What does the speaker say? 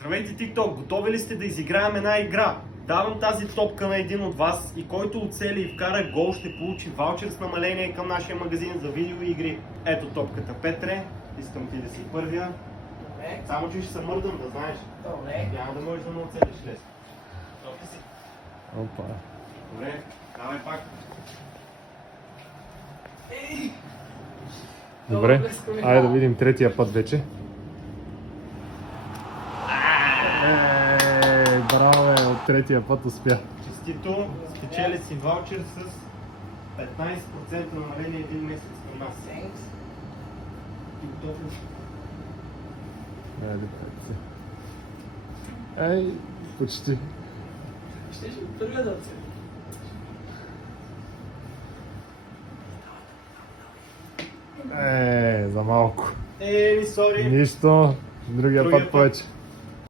Здравейте, TikTok! Готови ли сте да изиграем една игра? Давам тази топка на един от вас и който оцели и вкара гол ще получи ваучер с намаление към нашия магазин за видеоигри. Ето топката, Петре. Искам ти да си първия. Добре. Само че ще се мърдам, да знаеш. Добре. Няма да можеш да ме оцелиш лесно. Топи си. Опа. Добре, давай пак. Ей! Добре, близко ми айде да дава. видим третия път вече. Браво, от третия път успя. Честито, спечели си ваучер с 15% намаление един месец към нас. Thanks. Ти готов ли си? Айде, пет се. Ей, почти. Ще първия да оцели. За малко. Сори. Нищо, другия път повече.